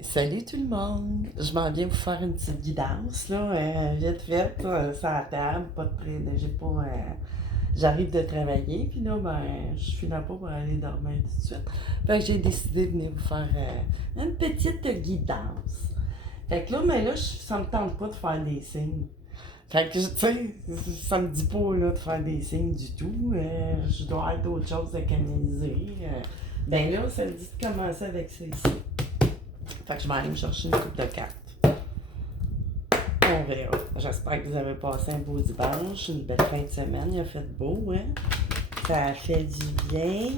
Salut tout le monde! Je m'en viens vous faire une petite guidance, là, vite fait, sur la table, pas de près, j'ai pas, j'arrive de travailler, puis là, ben, je finis pas pour aller dormir tout de suite. Fait que j'ai décidé de venir vous faire une petite guidance. Fait que là, mais là, ça me tente pas de faire des signes. Fait que, tu sais, ça me dit pas, là, de faire des signes du tout. Je dois être autre chose à canaliser. Ben là, ça me dit de commencer avec celle-ci. Fait que je vais aller me chercher une coupe de cartes. On verra. J'espère que vous avez passé un beau dimanche, une belle fin de semaine. Il a fait beau, hein? Ça a fait du bien.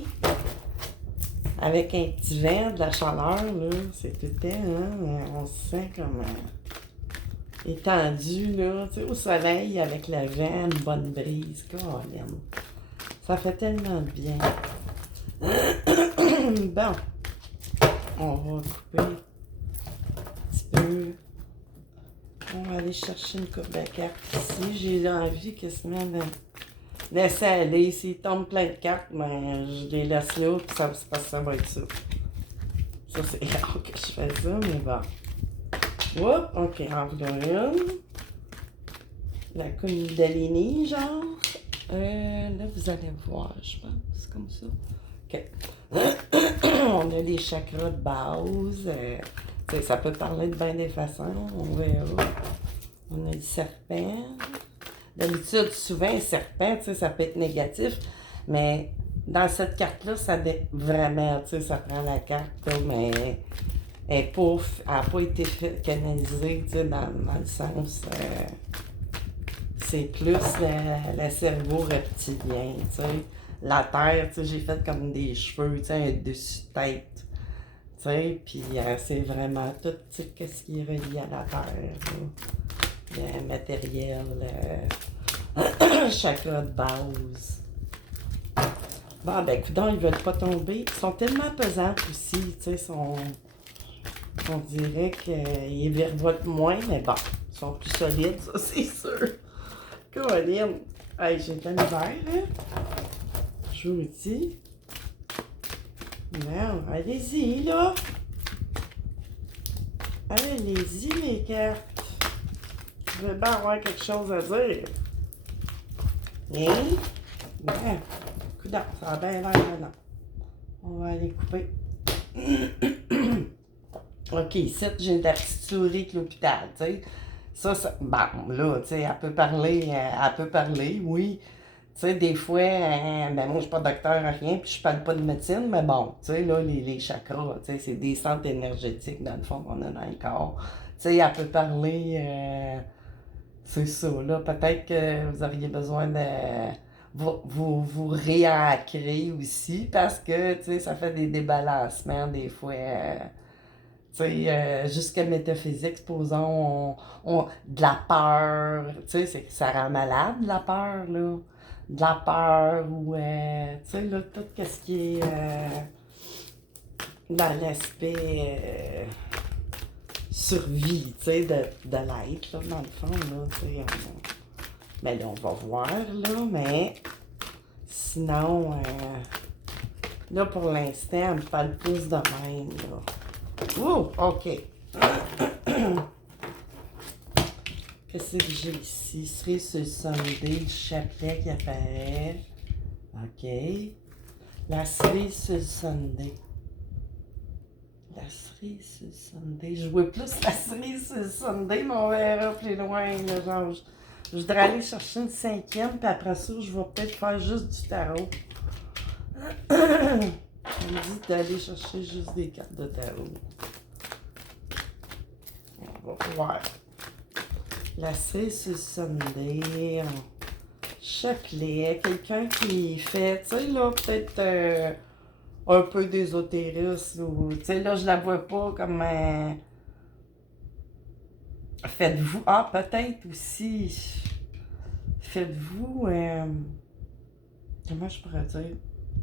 Avec un petit vent, de la chaleur, là, c'est tout le temps, hein? On se sent comme étendu, là, tu sais, au soleil, avec le vent, une bonne brise. Colin. Ça fait tellement de bien. Bon, on va couper un petit peu. On va aller chercher une coupe de cartes ici. J'ai envie que ce de laisser aller. S'il tombe plein de cartes, ben, je les laisse là, puis ça va être ça. Ça, c'est rare que je fais ça, mais bon. Oups, ok, en voilà une. La Kundalini, genre. Là, vous allez voir, je pense, comme ça. Ok. On a les chakras de base. Ça peut parler de bien des façons, on verra. On a le serpent. D'habitude, souvent, un serpent, ça peut être négatif, mais dans cette carte-là, vraiment, ça prend la carte, là, mais elle n'a pas été canalisée, dans le sens, c'est plus le cerveau reptilien, La terre, j'ai fait comme des cheveux, un dessus-tête, puis c'est vraiment tout, ce qui est relié à la terre, là. Le matériel, chakra de base. Bon, ben, écoute, ils veulent pas tomber. Ils sont tellement pesants aussi, on dirait qu'ils virevoltent moins, mais bon, ils sont plus solides, ça, c'est sûr. Caroline, hey, j'ai de la misère, hein? Je vous le dis. Non, allez-y, là. Allez-y, les cartes. Je vais bien avoir quelque chose à dire. Hein? Ben, coudonc, ça a bien l'air maintenant. On va aller couper. OK, ici, j'ai de la petite souris avec l'hôpital, tu sais. Bon, là, tu sais, elle peut parler, oui. Tu sais, des fois, ben moi, je suis pas docteur, rien, puis je parle pas de médecine, mais bon, tu sais, là, les chakras, tu sais, c'est des centres énergétiques, dans le fond, qu'on a dans le corps. Tu sais, elle peut parler, c'est ça, là, peut-être que vous auriez besoin de vous réancrer aussi, parce que, tu sais, ça fait des débalancements, des fois, jusqu'à métaphysique, supposons, de la peur, ça rend malade, de la peur, là. De la peur, ou, là, tout ce qui est dans l'aspect survie, de l'être, là, dans le fond, là, ben là, on va voir, là, mais sinon, là, pour l'instant, elle me parle plus de même, là. Ouh, OK. Qu'est-ce que j'ai ici? Cerise sur le Sunday, le chapelet qui apparaît. OK. La cerise sur le Sunday. La cerise sur le Sunday. Je vois plus la cerise sur le Sunday, mais on verra plus loin. Là, genre, je voudrais aller chercher une cinquième, puis après ça, je vais peut-être faire juste du tarot. On me dit d'aller chercher juste des cartes de tarot. On va voir. La cerise sur le Sunday. Chapelet. Quelqu'un qui fait, tu sais, là, peut-être un peu d'ésotérisme. Ou, tu sais, là, je la vois pas comme faites-vous. Ah, peut-être aussi. Faites-vous. Comment je pourrais dire?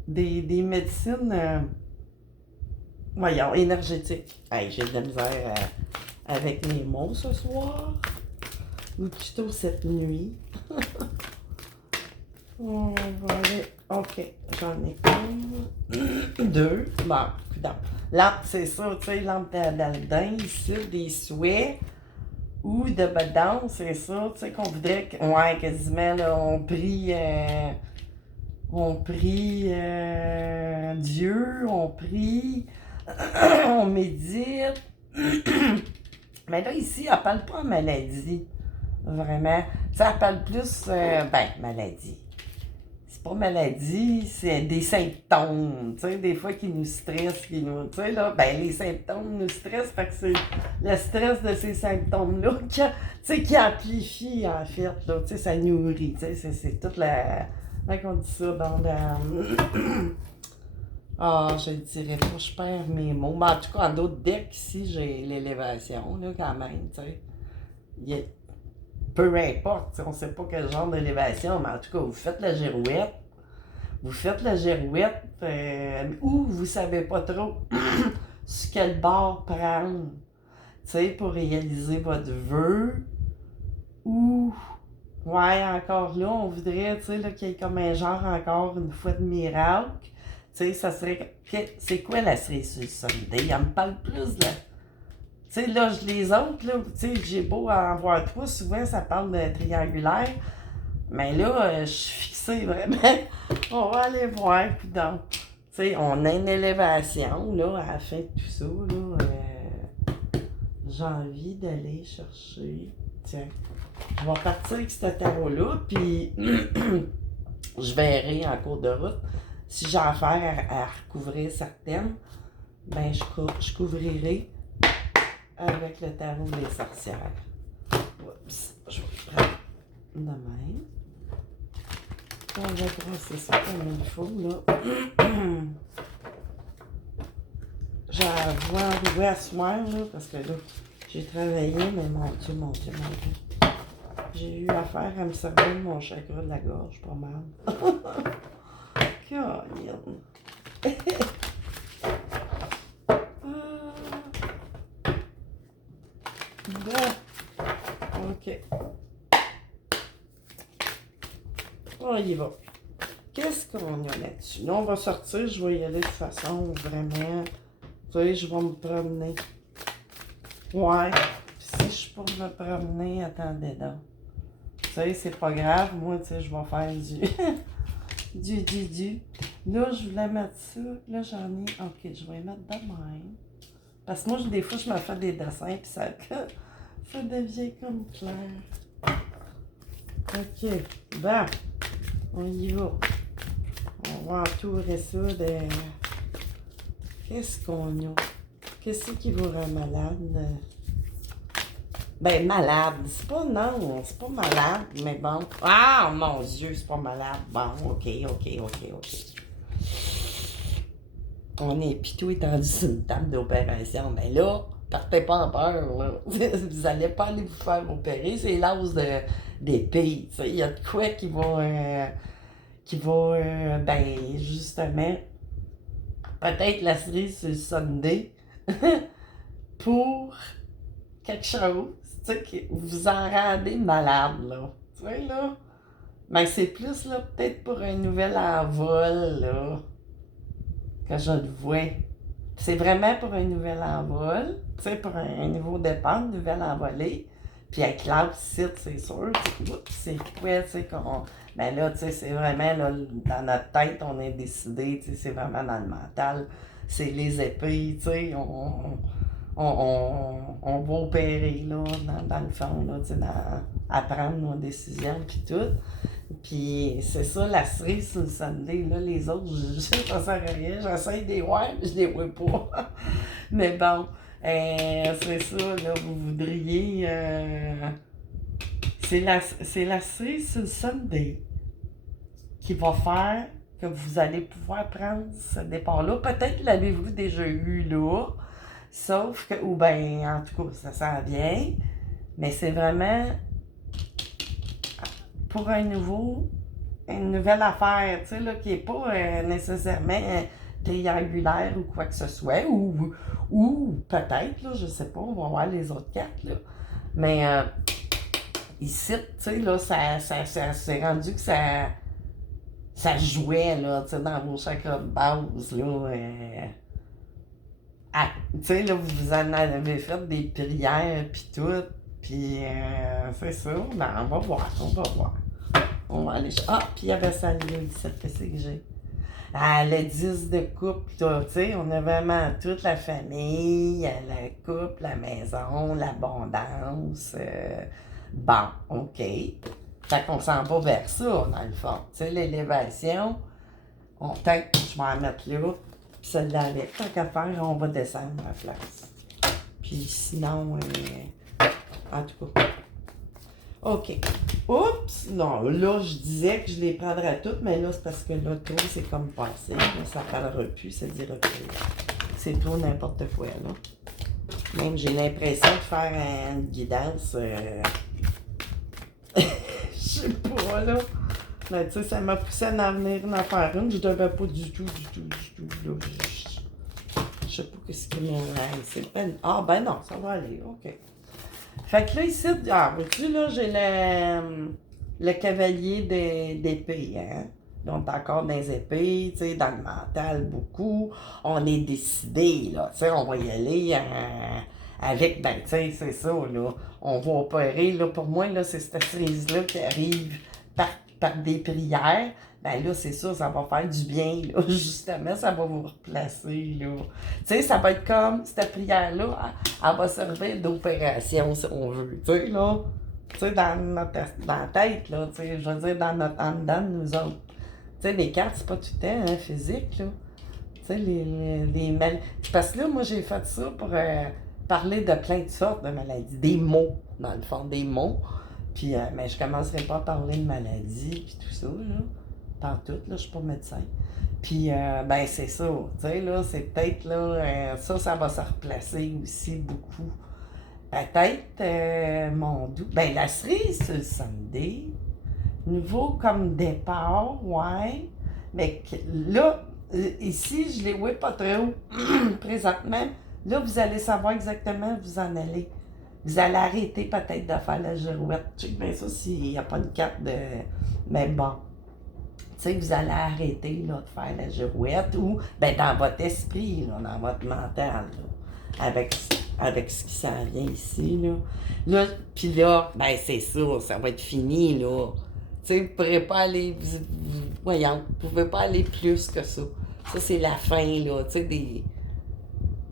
Des médecines. Voyons, énergétiques. Hey, j'ai de la misère avec mes mots ce soir. Ou plutôt cette nuit. On va aller. OK, j'en ai une. Deux. Bon, coudonc. Lampe, c'est ça, tu sais, lampe d'Aldin, ici, des souhaits. Ou de bedon, c'est ça, tu sais, qu'on voudrait. Ouais, quasiment, là, on prie Dieu, on prie, on médite. Mais là, ici, elle parle pas de maladie, vraiment. Tu sais, elle parle plus, maladie. C'est pas maladie, c'est des symptômes, tu sais, des fois qui nous stressent, tu sais, là, les symptômes nous stressent, fait que c'est le stress de ces symptômes-là qui amplifie, en fait, là, tu sais, ça nourrit, tu sais, c'est toute la, comment on dit ça, dans la, je ne dirais pas, je perds mes mots, mais en tout cas, en d'autres decks, ici, j'ai l'élévation, là, quand même, tu sais, peu importe, on ne sait pas quel genre d'élévation, mais en tout cas, vous faites la girouette, ou vous ne savez pas trop sur quel bord prendre, tu sais, pour réaliser votre vœu, ou, ouais, encore là, on voudrait, tu sais, qu'il y ait comme un genre encore une fois de miracle, tu sais, ça serait, c'est quoi la cerise sur le Sunday? Elle me parle plus, là. Tu sais, là, les autres, là, tu sais, j'ai beau en voir trois, souvent, ça parle de triangulaire. Mais là, je suis fixée vraiment. On va aller voir, donc. Tu sais, on a une élévation, là, à la fin de tout ça, là. J'ai envie d'aller chercher. Tiens, je vais partir avec ce tarot-là, puis je verrai en cours de route si j'ai affaire à recouvrir certaines. Ben, je couvrirai avec le tarot des sorcières. Oups, je vais le prendre de même. On va brosser ça comme il faut, là. J'ai à voir arriver à soir, là, parce que là, j'ai travaillé, mais mon Dieu. J'ai eu affaire à me servir de mon chakra de la gorge, pas mal. Caroline. Bon. OK. On y va. Qu'est-ce qu'on a là-dessus? Là, on va sortir, je vais y aller de façon vraiment. Tu sais, je vais me promener. Ouais. Si je peux me promener, attendez donc. Tu sais, c'est pas grave. Moi, tu sais, je vais faire du. Là, je voulais mettre ça. Là, j'en ai. OK, je vais mettre de même. Parce que moi, des fois, je me fais des dessins, puis ça devient comme clair. OK. Bon. On y va. On va entourer ça de... Qu'est-ce qu'on a? Qu'est-ce qui vous rend malade? Ben, malade. C'est pas malade, mais bon. Ah, mon Dieu, c'est pas malade. Bon, OK. On est pitou étendu sur une table d'opération. Mais là, partez pas en peur, là. Vous allez pas aller vous faire opérer. C'est l'os d'épée. Il y a de quoi qui va... justement, peut-être la cerise sur le Sunday pour quelque chose, tu sais, que vous en rendez malade, là. Tu sais, là. Mais c'est plus, là, peut-être pour un nouvel envol, là, que je le vois. C'est vraiment pour un nouvel envol, tu sais, pour un nouveau départ, une nouvelle envolée. Puis avec l'autre site, c'est sûr, c'est quoi, tu sais, qu'on... Ben là, tu sais, c'est vraiment, là, dans notre tête, on est décidé, tu sais, c'est vraiment dans le mental. C'est les épées, tu sais, on va opérer, là, dans le fond, là, tu sais, à prendre nos décisions, puis tout. Puis c'est ça, la cerise sur le Sunday, là, les autres, ça sert à rien, j'essaie de les voir, mais je les vois pas. Mais bon, c'est ça, là, vous voudriez... c'est la cerise sur le Sunday qui va faire que vous allez pouvoir prendre ce départ-là. Peut-être l'avez-vous déjà eu là, sauf que, ou bien, en tout cas, ça sent bien, mais c'est vraiment pour une nouvelle affaire, tu sais, là, qui n'est pas nécessairement triangulaire ou quoi que ce soit, ou peut-être, là, je sais pas, on va voir les autres cartes, là, mais ici, tu sais, là, ça c'est rendu que ça jouait, là, tu sais, dans vos chakras de base, là. Tu sais, là, vous en avez fait des prières, puis tout. Puis, c'est ça. Ben, on va voir, on va voir. On va aller. Ah, puis il y avait ça, le 17, qu'est-ce que j'ai? Ah, le 10 de couple, tu sais, on a vraiment toute la famille, le couple, la maison, l'abondance. Bon, OK. Fait qu'on s'en va vers ça, dans le fond. Tu sais, l'élévation, peut-être que je vais en mettre là, puis celle-là avec. Tant qu'à faire, on va descendre à la place. Puis sinon, en tout cas. OK. Oups! Non, là, je disais que je les prendrais toutes, mais là, c'est parce que là, trop, c'est comme passé. Là, ça ne parlera plus, ça dira plus. C'est trop n'importe quoi, là. Même, j'ai l'impression de faire une guidance. Je sais pas, là. Mais tu sais, ça m'a poussé à en venir en faire une. Je devais pas du tout, là. Je sais pas qu'est-ce qui m'en Ah, ben non, ça va aller. OK. Fait que là, ici, vois-tu, là, j'ai le cavalier d'épée, hein. Donc, encore dans les épées, tu sais, dans le mental, beaucoup. On est décidé, là, tu sais, on va y aller avec, ben, tu sais, c'est ça, là. On va opérer, là, pour moi, là, c'est cette cerise-là qui arrive par des prières. Ben là, c'est ça, ça va faire du bien, là. Justement, ça va vous replacer, là. Tu sais, ça va être comme, cette prière-là, elle va servir d'opération, si on veut, tu sais, là. Tu sais, dans la tête, là, tu sais, je veux dire, en dedans de nous autres. Tu sais, les cartes, c'est pas tout le temps, hein, physique, là. Tu sais, les maladies. Parce que là, moi, j'ai fait ça pour parler de plein de sortes de maladies. Des mots, dans le fond, des mots. Puis, mais je commencerai pas à parler de maladies, puis tout ça, là. Pantoute, là, je suis pas médecin. Puis, ben, c'est ça, tu sais, là, c'est peut-être, là, ça va se replacer aussi beaucoup. Peut-être, mon doux, ben, la cerise sur le Sunday, nouveau comme départ, ouais, mais là, ici, je les vois pas trop présentement. Là, vous allez savoir exactement où vous en allez. Vous allez arrêter peut-être de faire la girouette. Check bien ça s'il n'y a pas une carte de... Mais bon. Tu sais, vous allez arrêter là, de faire la girouette ou ben, dans votre esprit, là, dans votre mental, là, avec ce qui s'en vient ici. Là, puis là, ben c'est ça va être fini. Là. Tu sais, vous ne pourrez pas aller, voyons, vous pouvez pas aller plus que ça. Ça, c'est la fin, là, tu sais, des...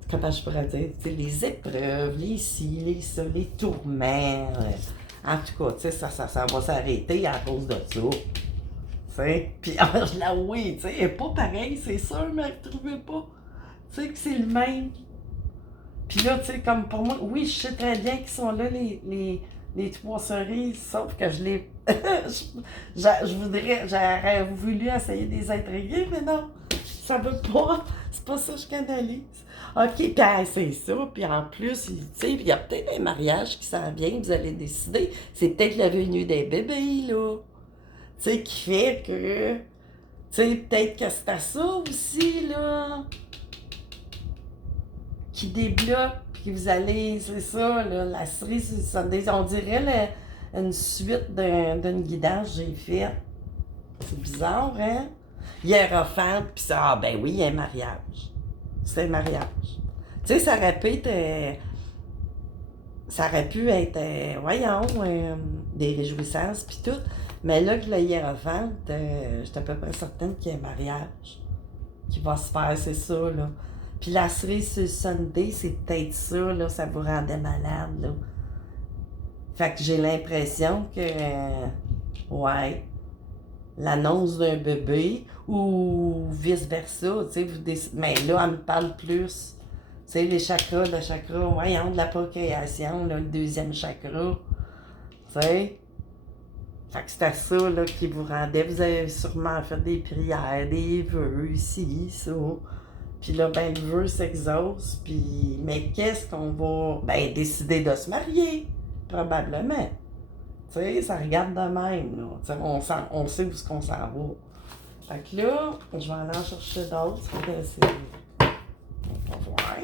Comment je pourrais dire? Tu sais, les épreuves, les ci, les ça, les tourments. En tout cas, tu sais, ça va s'arrêter à cause de ça. Puis, je l'avoue, tu sais, elle n'est pas pareil, c'est sûr, mais ne trouvez pas. Tu sais, que c'est le même. Puis là, tu sais, comme pour moi, oui, je sais très bien qu'ils sont là, les trois cerises, sauf que je les. J'aurais voulu essayer de les intriguer, mais non, ça veut pas. C'est pas ça que je canalise. OK, puis c'est ça, puis en plus, tu sais, il y a peut-être un mariage qui s'en vient, vous allez décider. C'est peut-être la venue des bébés, là. Tu sais, qui fait que, tu sais, peut-être que c'est à ça aussi, là, qui débloque, puis vous allez, c'est ça, là, la cerise, on dirait une suite d'une guidance que j'ai faite. C'est bizarre, hein? Hiérophante, puis ça, ah ben oui, il y a un mariage. C'est un mariage. Tu sais, ça aurait pu être, voyons, des réjouissances, puis tout. Mais là, que le hiérophante, je suis à peu près certaine qu'il y a un mariage qui va se faire, c'est ça, là. Puis la cerise sur le Sunday, c'est peut-être ça, là, ça vous rendait malade, là. Fait que j'ai l'impression que, ouais, l'annonce d'un bébé ou vice-versa, tu sais, vous décidez. Mais là, elle me parle plus. Tu sais, les chakras, le chakra, voyons, de la procréation, là, le deuxième chakra, tu sais. Fait que c'était ça là, qui vous rendait. Vous avez sûrement fait des prières, des vœux, ici, ça. Puis là, ben, le vœu s'exauce. Puis, mais qu'est-ce qu'on va. Ben, décider de se marier, probablement. Tu sais, ça regarde de même, là. T'sais, on sait où est-ce qu'on s'en va. Fait que là, je vais aller en chercher d'autres. On va voir.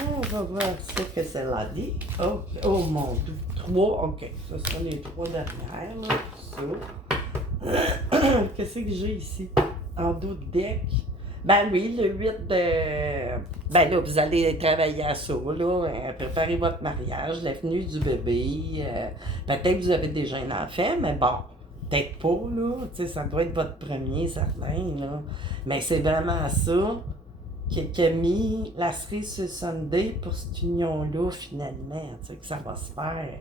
On va voir ce que cela dit. Oh mon Dieu. 3, ok. Ce sont les 3 dernières, là. Ça. Qu'est-ce que j'ai ici? En dos de deck. Ben oui, le 8 de... Ben là, vous allez travailler à ça, là. Préparer votre mariage, la venue du bébé. Peut-être que vous avez déjà un enfant, mais bon, peut-être pas, là. Tu sais, ça doit être votre premier, certain, là. Mais c'est vraiment ça qui a mis la cerise sur le Sunday pour cette union-là, finalement. Tu sais, que ça va se faire.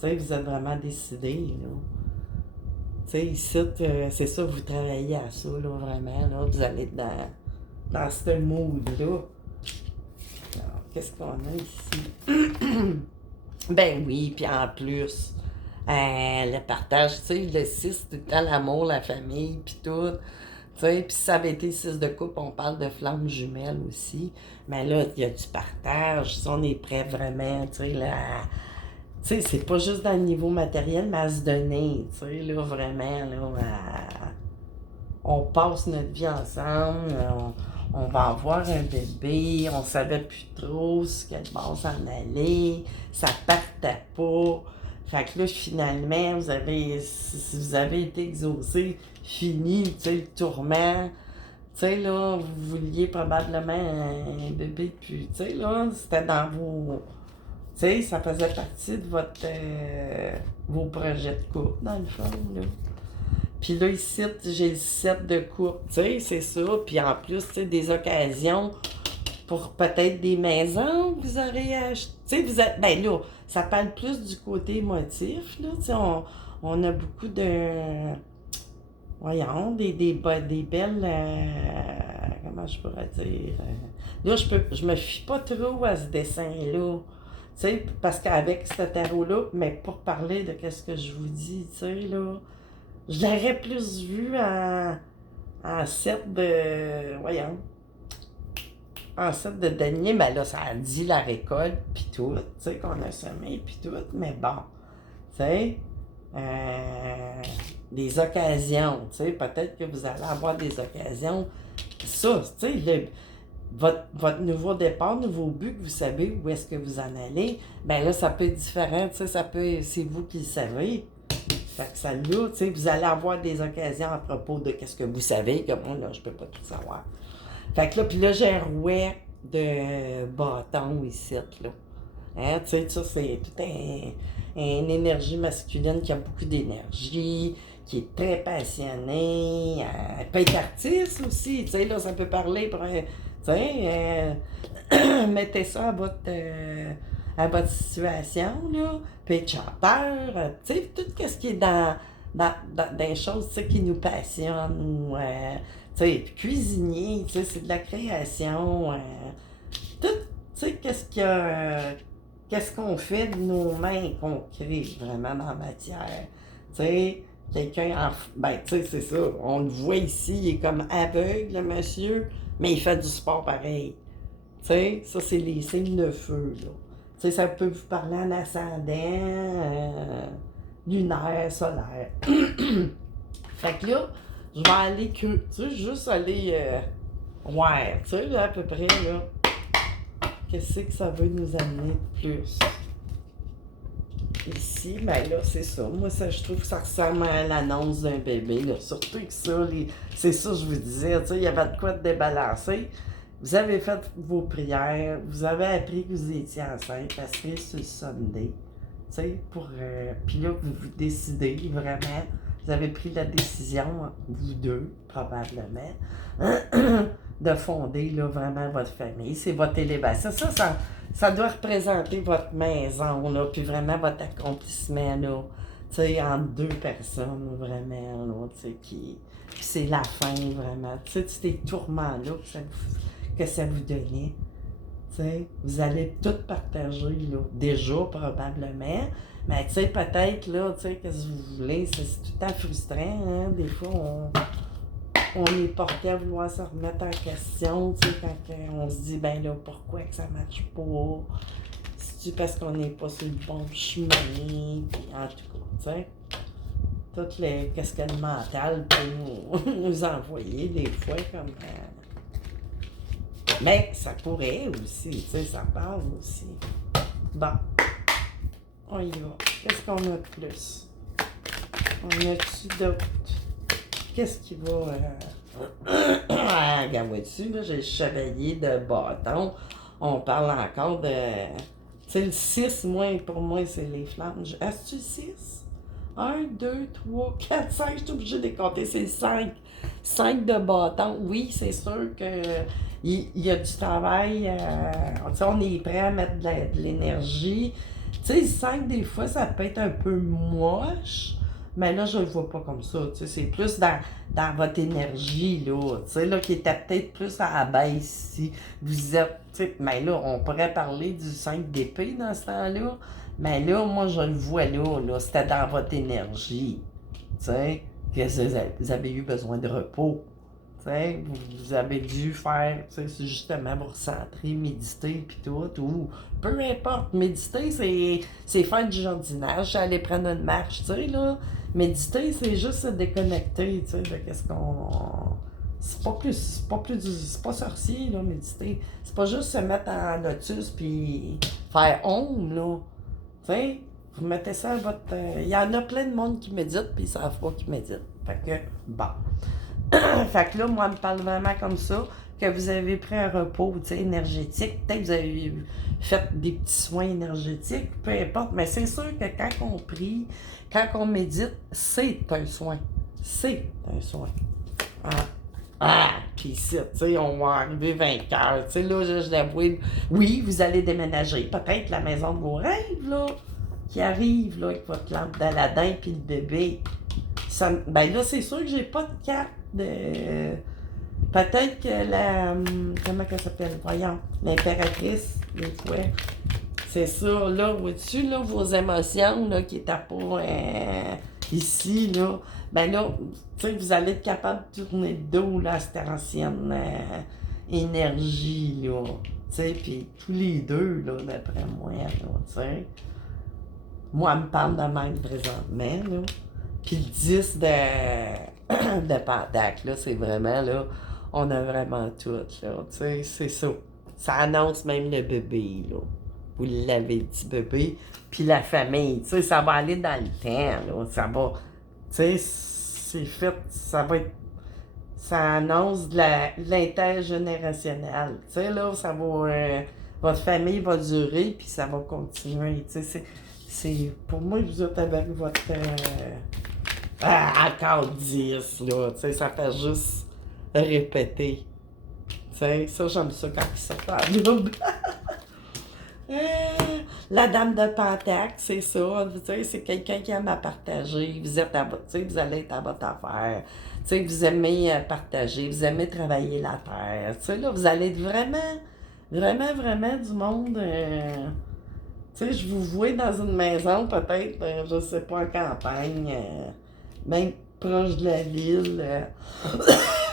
Tu sais, vous êtes vraiment décidés, là. Tu sais, ici, c'est ça, vous travaillez à ça, là, vraiment, là. Vous allez être dans ce mood-là. Alors, qu'est-ce qu'on a ici? Ben oui, puis en plus, le partage, tu sais, le 6, tout le temps, l'amour, la famille, puis tout. Tu sais, puis si ça avait été 6 de coupe, on parle de flammes jumelles aussi. Mais là, il y a du partage. Si on est prêt vraiment, tu sais, là, tu sais, c'est pas juste dans le niveau matériel, mais à se donner, tu sais, là, vraiment, là, on passe notre vie ensemble, on va avoir un bébé, on savait plus trop ce qu'elle va s'en aller, ça partait pas. Fait que là, finalement, si vous avez été exaucé, fini, tu sais, le tourment. Tu sais, là, vous vouliez probablement un bébé, puis, tu sais, là, c'était dans vos... Tu sais, ça faisait partie de vos projets de couple, dans le fond, là. Puis là, ici, j'ai le 7 de coupe, tu sais, c'est ça. Puis en plus, tu sais, des occasions pour peut-être des maisons que vous aurez acheté. Tu sais, ben là, ça parle plus du côté émotif, là. Tu sais, on a beaucoup de... Voyons, des belles... comment je pourrais dire? Là, je me fie pas trop à ce dessin-là. Tu sais, parce qu'avec ce tarot-là, mais pour parler de qu'est-ce que je vous dis, tu sais, là, je l'aurais plus vu en 7 de... Voyons. En 7 de denier, ben là, ça a dit la récolte, puis tout, tu sais, qu'on a semé, puis tout, mais bon, tu sais, des occasions, tu sais, peut-être que vous allez avoir des occasions, ça, tu sais, votre nouveau départ, nouveau but, que vous savez où est-ce que vous en allez, ben là, ça peut être différent, tu sais, c'est vous qui le savez. Fait que ça là, tu sais, vous allez avoir des occasions à propos de qu'est-ce que vous savez, que moi, là, je peux pas tout savoir. Fait que là, puis là, j'ai un rouet de bâton ici, là. Hein, tu sais, ça, c'est tout une énergie masculine qui a beaucoup d'énergie, qui est très passionnée. Elle peut être artiste aussi, tu sais, là, ça peut parler pour un... Tu sais, mettez ça à votre situation, là. Puis être chanteur, tu sais, tout ce qui est dans des choses, tu sais, qui nous passionnent, ou, tu sais, cuisinier, tu sais, c'est de la création, tout, tu sais, qu'est-ce qu'on fait de nos mains qu'on crée vraiment dans la matière, tu sais, quelqu'un, ben, tu sais, c'est ça, on le voit ici, il est comme aveugle, le monsieur, mais il fait du sport pareil. Tu sais, ça, c'est les signes de feu, là. Tu sais, ça peut vous parler en ascendant, lunaire, solaire. Fait que là, je vais aller tu sais, juste aller, ouais, tu sais, là, à peu près, là, qu'est-ce que ça veut nous amener de plus? Ici, ben là, c'est ça. Moi, ça, je trouve que ça ressemble à l'annonce d'un bébé, là. Surtout que ça, c'est ça que je vous disais, tu sais, il y avait de quoi de débalancer. Vous avez fait vos prières, vous avez appris que vous étiez enceinte, parce que c'est le Sunday, tu sais, puis là, vous décidez vraiment, vous avez pris la décision, vous deux, probablement, de fonder, là, vraiment votre famille, c'est votre élévation. Ça doit représenter votre maison, là, puis vraiment votre accomplissement, là, tu sais, entre deux personnes, vraiment, là, tu sais, puis c'est la fin, vraiment, tu sais, ces tourments-là que ça vous donnait. T'sais, vous allez tout partager, là, déjà, probablement. Mais, tu sais, peut-être, là, tu sais, qu'est-ce que vous voulez, c'est tout le temps frustrant, hein? Des fois, on est porté à vouloir se remettre en question, tu sais, quand on se dit, ben là, pourquoi que ça marche pas? C'est-tu parce qu'on n'est pas sur le bon chemin? Puis, en tout cas, tu sais, qu'est-ce que le mental peut nous envoyer, des fois, comme... mais ça pourrait aussi, tu sais, ça parle aussi. Bon, on y va. Qu'est-ce qu'on a de plus? On a-tu d'autres? Qu'est-ce qui va... regarde, vois-tu, là, j'ai le chevalier de bâton. On parle encore de... Tu sais, le 6, moi, pour moi, c'est les flammes. As-tu le 6? 1, 2, 3, 4, 5, je suis obligée de les compter, c'est 5. 5 de bâton. Oui, c'est sûr que il y a du travail. Tu sais, on est prêt à mettre de l'énergie. Tu sais, 5, des fois, ça peut être un peu moche. Mais là, je le vois pas comme ça. Tu sais, c'est plus dans votre énergie, là. Tu sais, là, qui était peut-être plus à la baisse si vous êtes. Tu sais, mais là, on pourrait parler du 5 d'épée dans ce temps-là. Mais là, moi, je le vois là, c'était dans votre énergie. Tu sais, que vous avez eu besoin de repos. Tu sais, vous avez dû faire, tu sais, justement vous recentrer, méditer, puis tout, ou peu importe. Méditer, c'est faire du jardinage, aller prendre une marche, tu sais, là. Méditer, c'est juste se déconnecter, tu sais, de qu'est-ce qu'on. C'est pas sorcier, là, méditer. C'est pas juste se mettre en lotus puis faire ombre, là. Tu sais, vous mettez ça à votre. Il y en a plein de monde qui médite, puis ils savent pas qu'ils méditent. Fait que, bon. Fait que là, moi, me parle vraiment comme ça, que vous avez pris un repos, tu sais, énergétique. Peut-être que vous avez fait des petits soins énergétiques, peu importe. Mais c'est sûr que quand on prie, quand on médite, c'est un soin. C'est un soin. Puis ici, tu sais, on va arriver vainqueur. Tu sais, là, je l'avoue, oui, vous allez déménager. Peut-être la maison de vos rêves, là, qui arrive, là, avec votre lampe d'Aladin puis le bébé. Ça, ben là, c'est sûr que j'ai pas de carte de... Peut-être que la... Comment elle s'appelle? Voyons. L'impératrice, des fois. C'est ça, là, vois-tu, là, vos émotions, là, qui étaient pas ici, là. Ben là, tu sais, vous allez être capable de tourner le dos, là, à cette ancienne énergie, là. Tu sais, puis tous les deux, là, d'après moi, là, tu sais. Moi, elle me parle de même présentement, là. Puis le 10 de Pentacle, là, c'est vraiment, là, on a vraiment tout, là, tu sais, c'est ça. Ça annonce même le bébé, là. Vous l'avez dit, bébé. Puis la famille, tu sais, ça va aller dans le temps, là. Ça va, tu sais, c'est fait, ça va être, ça annonce de l'intergénérationnel. Tu sais, là, ça va, votre famille va durer, puis ça va continuer, tu sais, pour moi, vous êtes avec votre... encore 10, là. Tu sais, ça fait juste répéter. Tu sais, ça, j'aime ça quand ils sortent en double. La dame de Pentacle, c'est ça. Tu sais, c'est quelqu'un qui aime à partager. Vous êtes à votre, tu sais, vous allez être à votre affaire. Tu sais, vous aimez partager, vous aimez travailler la terre. Tu sais, là, vous allez être vraiment, vraiment, vraiment du monde... tu sais, je vous vois dans une maison, peut-être, je sais pas, en campagne, même proche de la ville,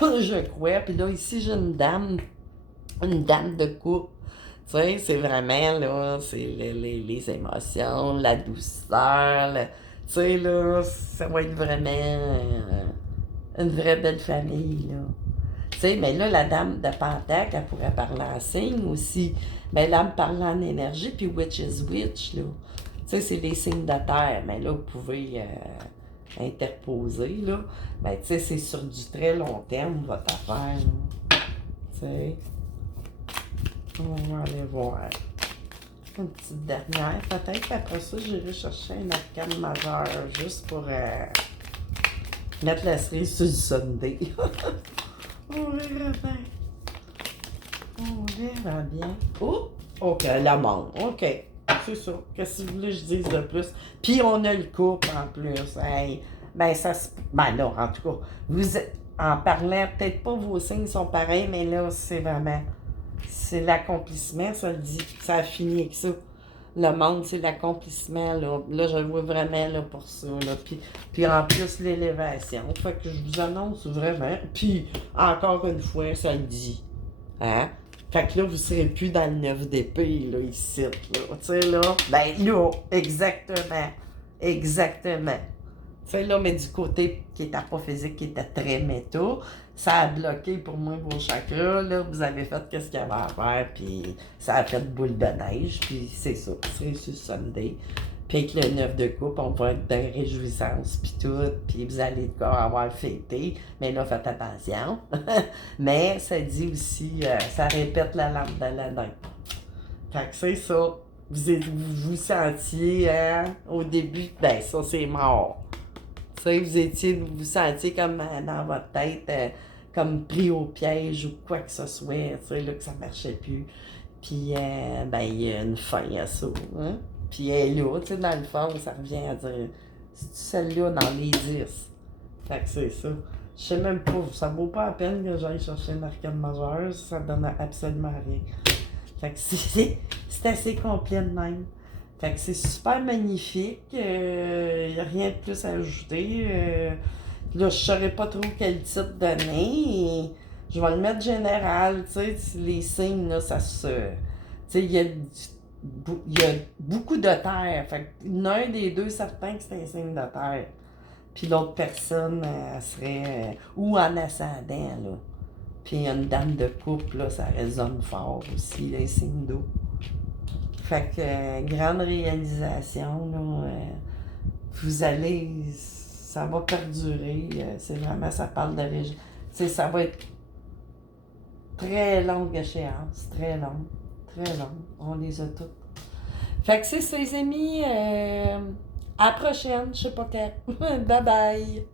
je crois. Puis là, ici, j'ai une dame de couple. Tu sais, c'est vraiment, là, c'est les émotions, la douceur, tu sais, là, ça va être vraiment une vraie belle famille, là. Tu sais, mais là, la dame de Pentacle, elle pourrait parler en signe aussi. Mais là, elle me parle en énergie, puis Witch is Witch, là. Tu sais, c'est les signes de terre, mais là, vous pouvez interposer, là. Mais tu sais, c'est sur du très long terme, votre affaire, là. Tu sais. On va aller voir. Une petite dernière, peut-être qu'après ça, j'irai chercher un arcane majeur, juste pour mettre la cerise sur le Sunday. On verra bien. On verra bien. Oh! OK, la montre. OK. C'est ça. Qu'est-ce que vous voulez que je dise de plus? Puis on a le couple en plus. Hey. Ben, ça se. Ben là, en tout cas, vous êtes. En parlant, peut-être pas vos signes sont pareils, mais là, c'est vraiment. C'est l'accomplissement, ça le dit. Ça a fini avec ça. Le monde, c'est l'accomplissement, là. Là, je le vois vraiment, là, pour ça, là. Puis en plus, l'élévation. Fait que je vous annonce vraiment. Puis, encore une fois, ça le dit. Hein? Fait que là, vous serez plus dans le 9 d'épée, là, ici, là. Tu sais, là. Ben, là, exactement. Exactement. Tu sais, là, mais du côté qui était pas physique, qui était très méta, ça a bloqué pour moi vos chakras, là. Vous avez fait ce qu'il y avait à faire, puis ça a fait boule de neige, puis c'est ça. C'est sur Sunday. Puis avec le 9 de coupe, on va être dans réjouissance, puis tout, puis vous allez de quoi avoir fêté, mais là, faites attention. Mais ça dit aussi, ça répète la lampe d'Aladin. Fait que c'est ça. Vous sentiez, hein, au début, ben ça, c'est mort. Tu sais, vous sentiez comme dans votre tête, comme pris au piège ou quoi que ce soit, tu sais, là, que ça marchait plus. Puis, ben, il y a une fin à ça, hein? Puis elle est là, tu sais, dans le fond, ça revient à dire, c'est celle-là dans les 10. Fait que c'est ça. Je sais même pas, ça vaut pas la peine que j'aille chercher une arcade majeure, ça donne absolument rien. Fait que c'est assez complet de même. Fait que c'est super magnifique, y a rien de plus à ajouter. Là, je saurais pas trop quel titre donner. Je vais le mettre général, tu sais, les signes, là, ça se... Tu sais, il y a beaucoup de terre. Fait que l'un des deux, certain que c'est un signe de terre. Puis l'autre personne, elle serait... ou en ascendant, là. Puis une dame de couple, là, ça résonne fort aussi, les signes d'eau. Fait que, grande réalisation, là, vous allez, ça va perdurer, c'est vraiment, ça parle de région. Tu sais, ça va être très longue échéance, très longue, très longue. On les a toutes. Fait que c'est ça, les amis, à la prochaine, je sais pas quand. Bye bye!